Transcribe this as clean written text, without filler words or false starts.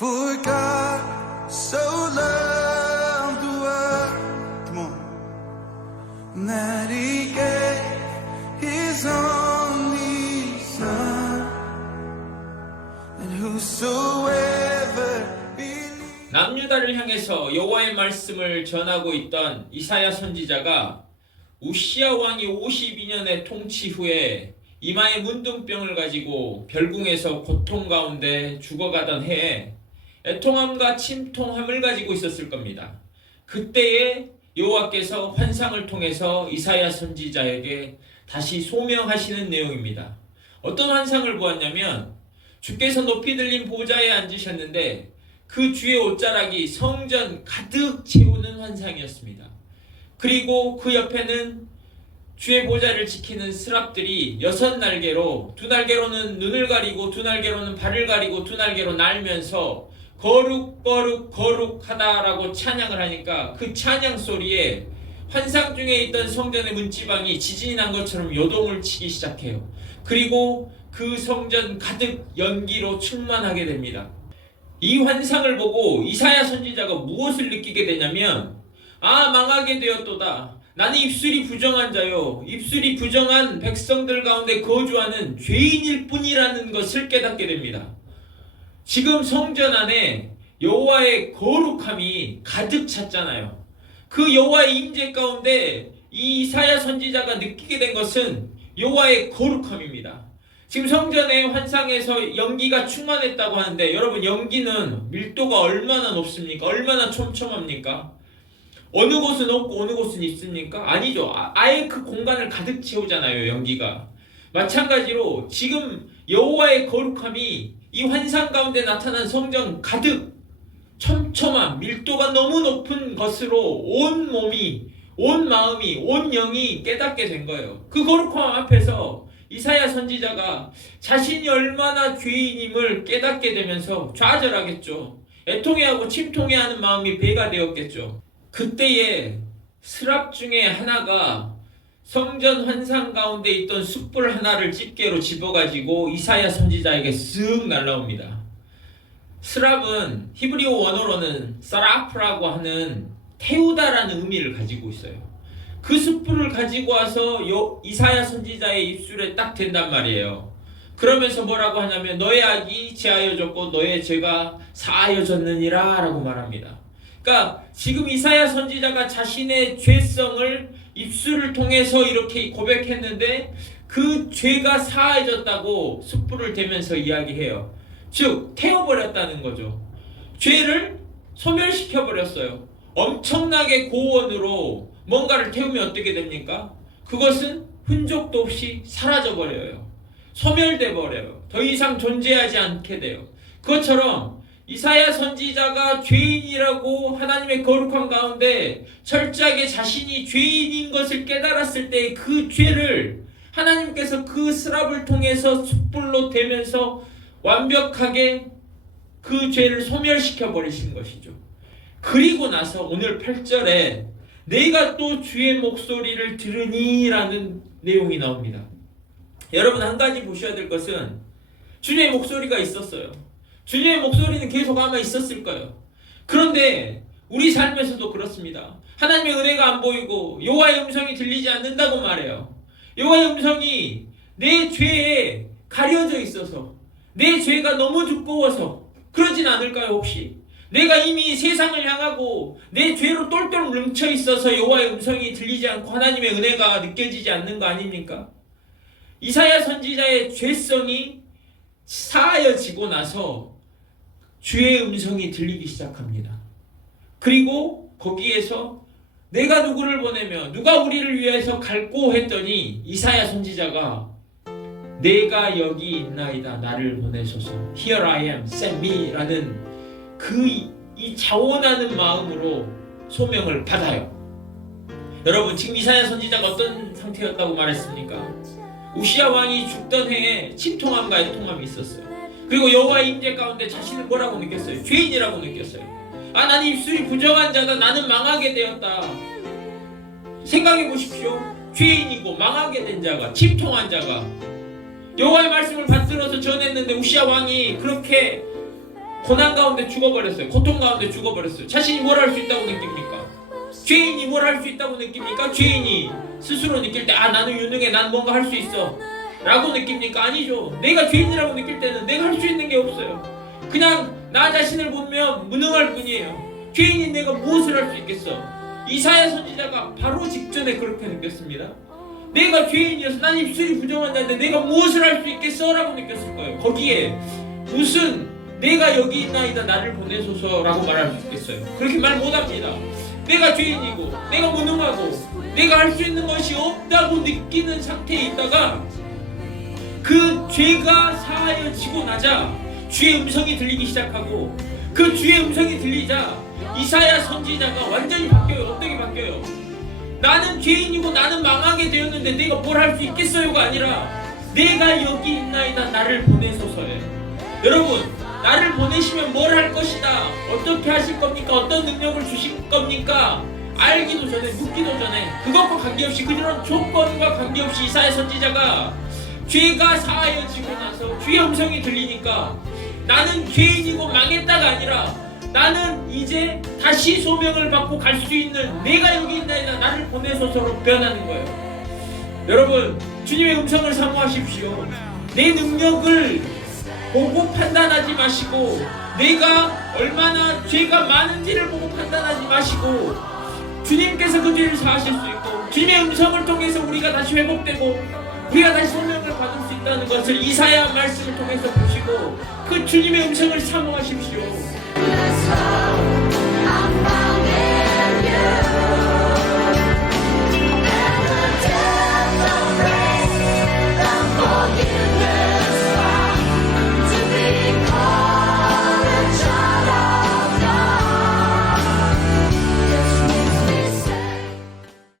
For God so loved the world, come on, that He gave His only Son, and whosoever believes. 남유다를 향해서 여호와의 말씀을 전하고 있던 이사야 선지자가 우시야 왕이 52년의 통치 후에 이마에 문둥병을 가지고 별궁에서 고통 가운데 죽어가던 해에 애통함과 침통함을 가지고 있었을 겁니다. 그때에 여호와께서 환상을 통해서 이사야 선지자에게 다시 소명하시는 내용입니다. 어떤 환상을 보았냐면 주께서 높이 들린 보좌에 앉으셨는데 그 주의 옷자락이 성전 가득 채우는 환상이었습니다. 그리고 그 옆에는 주의 보좌를 지키는 스랍들이 6날개로, 2날개로는 눈을 가리고 2날개로는 발을 가리고 2날개로 날면서 거룩 거룩 거룩하다라고 찬양을 하니까 그 찬양 소리에 환상 중에 있던 성전의 문지방이 지진이 난 것처럼 요동을 치기 시작해요. 그리고 그 성전 가득 연기로 충만하게 됩니다. 이 환상을 보고 이사야 선지자가 무엇을 느끼게 되냐면, 망하게 되었도다. 나는 입술이 부정한 자요, 입술이 부정한 백성들 가운데 거주하는 죄인일 뿐이라는 것을 깨닫게 됩니다. 지금 성전 안에 여호와의 거룩함이 가득 찼잖아요. 그 여호와의 임재 가운데 이 이사야 선지자가 느끼게 된 것은 여호와의 거룩함입니다. 지금 성전의 환상에서 연기가 충만했다고 하는데, 여러분, 연기는 밀도가 얼마나 높습니까? 얼마나 촘촘합니까? 어느 곳은 없고 어느 곳은 있습니까? 아니죠. 아예 그 공간을 가득 채우잖아요, 연기가. 마찬가지로 지금 여호와의 거룩함이 이 환상 가운데 나타난 성전 가득 촘촘한 밀도가 너무 높은 것으로 온 몸이, 온 마음이, 온 영이 깨닫게 된 거예요. 그 거룩함 앞에서 이사야 선지자가 자신이 얼마나 죄인임을 깨닫게 되면서 좌절하겠죠. 애통해하고 침통해하는 마음이 배가 되었겠죠. 그때에 스랍 중에 하나가 성전 환상 가운데 있던 숯불 하나를 집게로 집어가지고 이사야 선지자에게 쓱 날라옵니다. 스랍은 히브리어 원어로는 사라프라고 하는 태우다라는 의미를 가지고 있어요. 그 숯불을 가지고 와서 이사야 선지자의 입술에 딱 댄단 말이에요. 그러면서 뭐라고 하냐면, 너의 악이 제하여졌고 너의 죄가 사하여졌느니라 라고 말합니다. 그러니까 지금 이사야 선지자가 자신의 죄성을 입술을 통해서 이렇게 고백했는데 그 죄가 사해졌다고 숯불을 대면서 이야기해요. 즉 태워버렸다는 거죠. 죄를 소멸시켜버렸어요. 엄청나게 고온으로 뭔가를 태우면 어떻게 됩니까? 그것은 흔적도 없이 사라져버려요. 소멸돼 버려요. 더 이상 존재하지 않게 돼요. 그것처럼 이사야 선지자가 죄인이라고 하나님의 거룩함 가운데 철저하게 자신이 죄인인 것을 깨달았을 때 그 죄를 하나님께서 그 스랍을 통해서 숯불로 대면서 완벽하게 그 죄를 소멸시켜 버리신 것이죠. 그리고 나서 오늘 8절에 내가 또 주의 목소리를 들으니 라는 내용이 나옵니다. 여러분, 한 가지 보셔야 될 것은 주님의 목소리가 있었어요. 주님의 목소리는 계속 아마 있었을 거예요. 그런데 우리 삶에서도 그렇습니다. 하나님의 은혜가 안 보이고 여호와의 음성이 들리지 않는다고 말해요. 여호와의 음성이 내 죄에 가려져 있어서, 내 죄가 너무 두꺼워서 그러진 않을까요? 혹시 내가 이미 세상을 향하고 내 죄로 똘똘 뭉쳐 있어서 여호와의 음성이 들리지 않고 하나님의 은혜가 느껴지지 않는 거 아닙니까? 이사야 선지자의 죄성이 사하여지고 나서 주의 음성이 들리기 시작합니다. 그리고 거기에서 내가 누구를 보내며 누가 우리를 위해서 갈꼬 했더니 이사야 선지자가 내가 여기 있나이다, 나를 보내소서, Here I am, send me 라는 이 자원하는 마음으로 소명을 받아요. 여러분, 지금 이사야 선지자가 어떤 상태였다고 말했습니까? 우시야 왕이 죽던 해에 침통함과 애통함이 있었어요. 그리고 여호와의 임재 가운데 자신을 뭐라고 느꼈어요? 죄인이라고 느꼈어요. 나는 입술이 부정한 자다, 나는 망하게 되었다. 생각해 보십시오. 죄인이고 망하게 된 자가, 침통한 자가 여호와의 말씀을 받들어서 전했는데 우시야 왕이 그렇게 고난 가운데 죽어버렸어요. 고통 가운데 죽어버렸어요. 자신이 뭘 할 수 있다고 느낍니까? 죄인이 뭘 할 수 있다고 느낍니까? 죄인이 스스로 느낄 때 나는 유능해, 난 뭔가 할 수 있어 라고 느낍니까? 아니죠. 내가 죄인이라고 느낄 때는 내가 할 수 있는 게 없어요. 그냥 나 자신을 보면 무능할 뿐이에요. 죄인인 내가 무엇을 할 수 있겠어? 이사야 선지자가 바로 직전에 그렇게 느꼈습니다. 내가 죄인이어서 난 입술이 부정한 자인데 내가 무엇을 할 수 있겠어? 라고 느꼈을 거예요. 거기에 무슨 내가 여기 있나이다 나를 보내소서 라고 말할 수 있겠어요? 그렇게 말 못합니다. 내가 죄인이고 내가 무능하고 내가 할 수 있는 것이 없다고 느끼는 상태에 있다가 그 죄가 사하여지고 나자 주의 음성이 들리기 시작하고 그 주의 음성이 들리자 이사야 선지자가 완전히 바뀌어요. 어떻게 바뀌어요? 나는 죄인이고 나는 망하게 되었는데 내가 뭘 할 수 있겠어요가 아니라 내가 여기 있나이다 나를 보내소서예요. 여러분, 나를 보내시면 뭘 할 것이다, 어떻게 하실 겁니까, 어떤 능력을 주실 겁니까, 알기도 전에 묻기도 전에 그것과 관계없이 그런 조건과 관계없이 이사야 선지자가 죄가 사하여지고 나서 주의 음성이 들리니까 나는 죄인이고 망했다가 아니라 나는 이제 다시 소명을 받고 갈 수 있는 내가 여기 있나이다 나를 보내소서로 변하는 거예요. 여러분, 주님의 음성을 사모하십시오. 내 능력을 보고 판단하지 마시고 내가 얼마나 죄가 많은지를 보고 판단하지 마시고 주님께서 그 죄를 사하실 수 있고 주님의 음성을 통해서 우리가 다시 회복되고 우리가 다시 소명을 받을 수 있다는 것을 이사야 말씀을 통해서 보시고 그 주님의 음성을 사모하십시오.